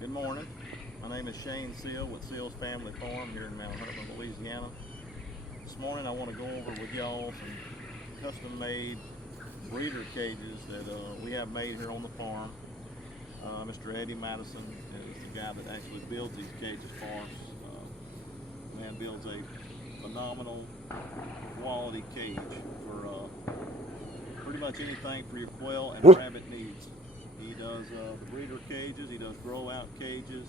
Good morning. My name is Shane Seal with Seal's Family Farm here in Mount Herman, Louisiana. This morning I want to go over with y'all some custom-made breeder cages that we have made here on the farm. Mr. Eddie Madison is the guy that actually builds these cages for us. Man builds a phenomenal quality cage for pretty much anything for your quail and rabbit needs. He does the breeder cages, he does grow out cages,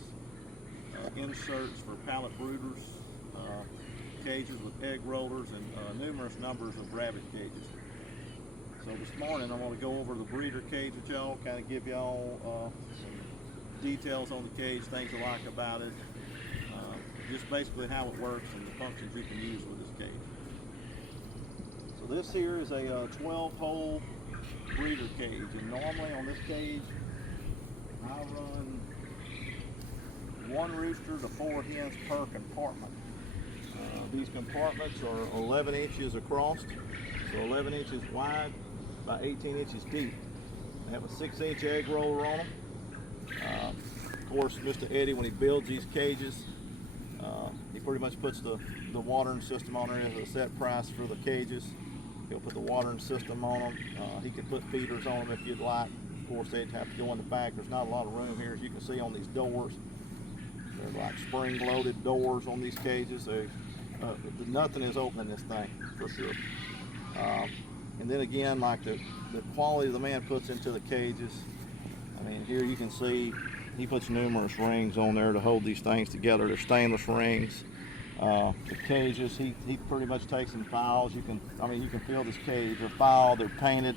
inserts for pallet brooders, cages with egg rollers, and numerous numbers of rabbit cages. So this morning I want to go over the breeder cage with y'all, kind of give y'all some details on the cage, things I like about it, just basically how it works and the functions you can use with this cage. So this here is a 12-hole breeder cage, and normally on this cage I run 1 rooster to 4 hens per compartment. These compartments are 11 inches across, so 11 inches wide by 18 inches deep. They have a 6-inch egg roller on them. Of course, Mr. Eddie, when he builds these cages, he pretty much puts the watering system on there as a set price for the cages. He'll put the watering system on them. He could put feeders on them if you'd like. Of course, they'd have to go in the back. There's not a lot of room here, as you can see on these doors. They're like spring-loaded doors on these cages. Nothing is opening this thing, for sure. And then again, like the quality the man puts into the cages. I mean, here you can see he puts numerous rings on there to hold these things together. They're stainless rings. The cages, he pretty much takes and files. You can feel this cage. They're filed, they're painted.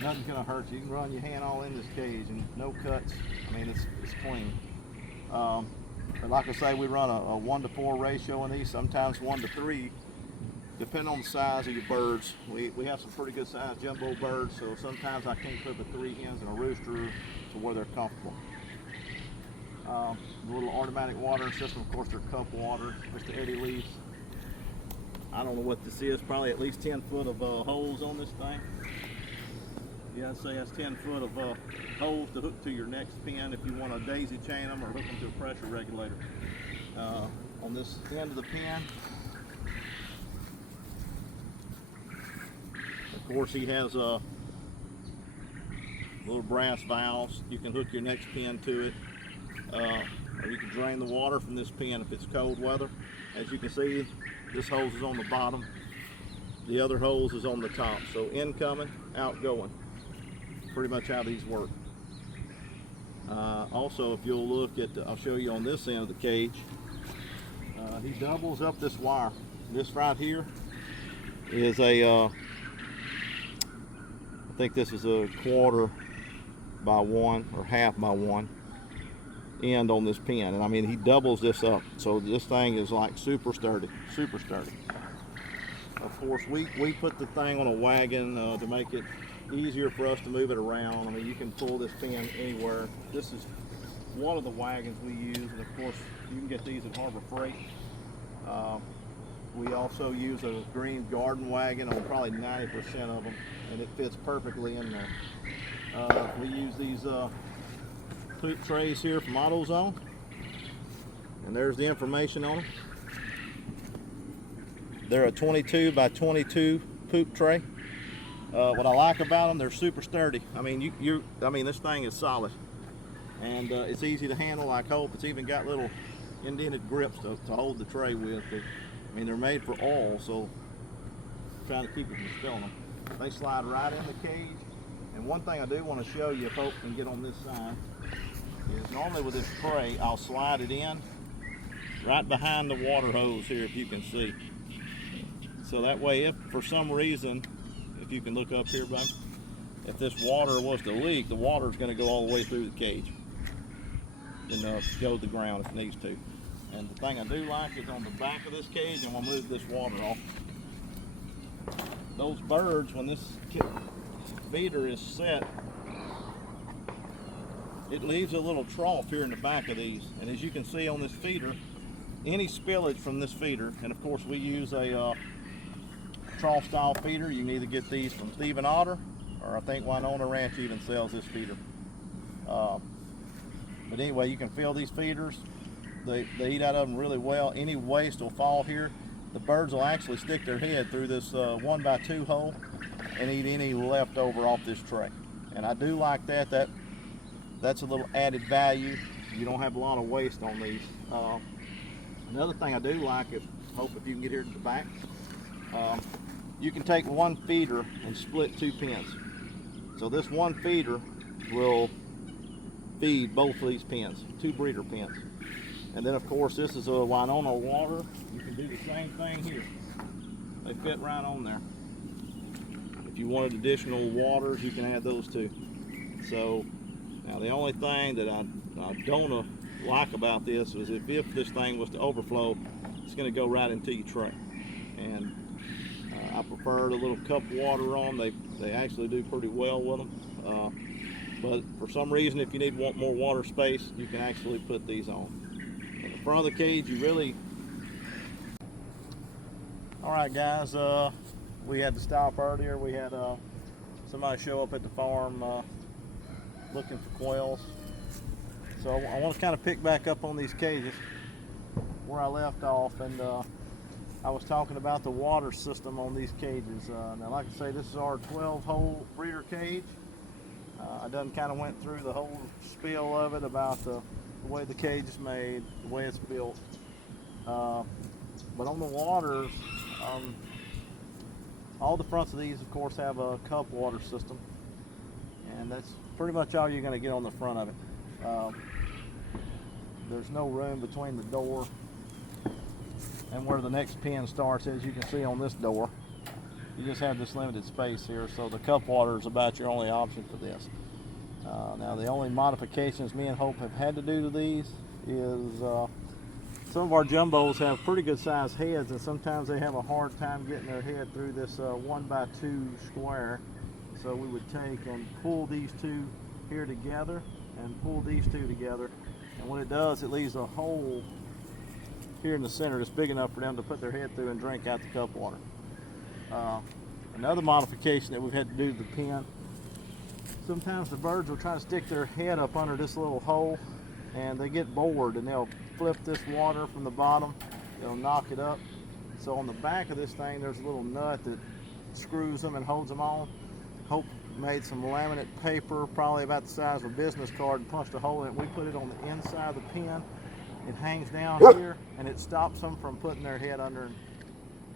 Nothing's gonna hurt you. You can run your hand all in this cage and no cuts. I mean, it's clean. But like I say, we run a 1 to 4 ratio in these, sometimes 1 to 3, depending on the size of your birds. We have some pretty good sized jumbo birds, so sometimes I can't put the 3 hens and a rooster to where they're comfortable. The little automatic watering system, of course, they're cup water. Mr. Eddie leaves, I don't know what this is, probably at least 10 foot of holes on this thing. Yeah, I'd say that's 10 foot of holes to hook to your next pen if you want to daisy chain them or hook them to a pressure regulator. On this end of the pen, of course, he has little brass valves. You can hook your next pen to it. Or you can drain the water from this pen if it's cold weather. As you can see, this hose is on the bottom, the other hose is on the top. So incoming, outgoing, pretty much how these work. Also, if you'll look at, I'll show you on this end of the cage, he doubles up this wire. This right here is I think this is a 1/4 by 1 or 1/2 by 1 end on this pin, and I mean, he doubles this up, so this thing is like super sturdy, super sturdy. Of course, we put the thing on a wagon to make it easier for us to move it around. I mean, you can pull this pin anywhere. This is one of the wagons we use, and of course you can get these at Harbor Freight. We also use a green garden wagon on probably 90% of them, and it fits perfectly in there. We use these poop trays here from AutoZone, and there's the information on them. They're a 22 by 22 poop tray. What I like about them, they're super sturdy. I mean, this thing is solid, and it's easy to handle. I hope it's even got little indented grips to hold the tray with. But, I mean, they're made for oil, so I'm trying to keep it from spilling them. They slide right in the cage. And one thing I do want to show you, if folks can get on this side, is normally with this tray, I'll slide it in right behind the water hose here, if you can see. So that way, if for some reason, if you can look up here, bud, if this water was to leak, the water is going to go all the way through the cage and go to the ground if it needs to. And the thing I do like is on the back of this cage, and we'll move this water off. Those birds, when this feeder is set, it leaves a little trough here in the back of these, and as you can see on this feeder, any spillage from this feeder, and of course we use a trough style feeder. You can either get these from Stephen Otter, or I think Winona Ranch even sells this feeder. But anyway, you can fill these feeders. They eat out of them really well. Any waste will fall here. The birds will actually stick their head through this 1x2 hole and eat any leftover off this tray. And I do like that. That's a little added value. You don't have a lot of waste on these. Another thing I do like is, hope if you can get here to the back, you can take one feeder and split 2 pens. So this one feeder will feed both of these pens, 2 breeder pens. And then of course this is a Winona water. You can do the same thing here. They fit right on there. If you wanted additional waters, you can add those too. So now the only thing that I don't like about this is if this thing was to overflow, it's going to go right into your truck. And I prefer the little cup water on. They actually do pretty well with them. But for some reason, if you want more water space, you can actually put these on. In the front of the cage, you really... Alright guys, we had to stop earlier. We had somebody show up at the farm looking for quails. So I want to kind of pick back up on these cages where I left off, and I was talking about the water system on these cages. Now like I say, this is our 12-hole breeder cage. I done kind of went through the whole spiel of it about the way the cage is made, the way it's built. But on the waters, all the fronts of these of course have a cup water system, and that's pretty much all you're going to get on the front of it. There's no room between the door and where the next pen starts. As you can see on this door, you just have this limited space here, so the cup water is about your only option for this. Now the only modifications me and Hope have had to do to these is some of our jumbos have pretty good sized heads, and sometimes they have a hard time getting their head through this 1x2 square. So we would take and pull these two here together and pull these two together, and what it does, it leaves a hole here in the center that's big enough for them to put their head through and drink out the cup water. Another modification that we've had to do to the pen, sometimes the birds will try to stick their head up under this little hole and they get bored and they'll flip this water from the bottom, they'll knock it up. So on the back of this thing there's a little nut that screws them and holds them on. Hope made some laminate paper, probably about the size of a business card, and punched a hole in it. We put it on the inside of the pen. It hangs down here and it stops them from putting their head under and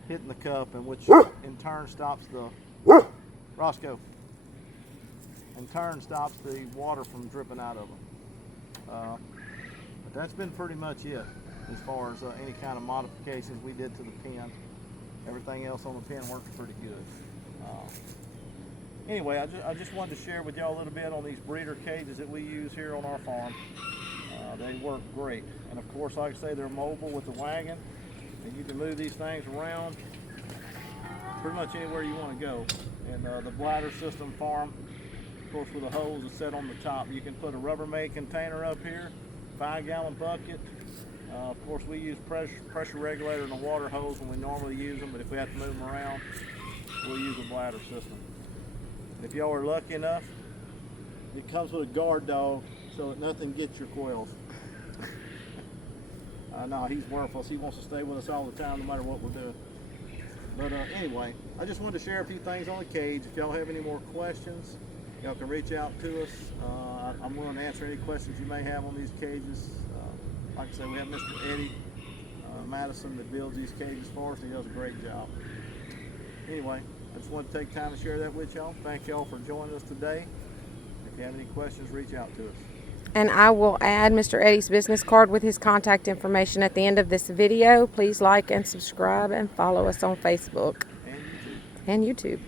hitting the cup, and which in turn stops the Roscoe, in turn stops the water from dripping out of them. But that's been pretty much it as far as any kind of modifications we did to the pen. Everything else on the pen works pretty good. Anyway, I just wanted to share with y'all a little bit on these breeder cages that we use here on our farm. They work great, and of course, like I say, they're mobile with the wagon, and you can move these things around pretty much anywhere you want to go. And the bladder system farm, of course, with a hose is set on the top. You can put a Rubbermaid container up here, 5-gallon bucket. Of course, we use pressure regulator and a water hose when we normally use them, but if we have to move them around, we'll use a bladder system. If y'all are lucky enough, it comes with a guard dog so that nothing gets your quails. No, he's worthless. He wants to stay with us all the time no matter what we're doing. But anyway, I just wanted to share a few things on the cage. If y'all have any more questions, y'all can reach out to us. I'm willing to answer any questions you may have on these cages. Like I said, we have Mr. Eddie Madison that builds these cages for us. He does a great job. Anyway, I just want to take time to share that with y'all. Thank y'all for joining us today. If you have any questions, reach out to us. And I will add Mr. Eddie's business card with his contact information at the end of this video. Please like and subscribe and follow us on Facebook And YouTube. And YouTube.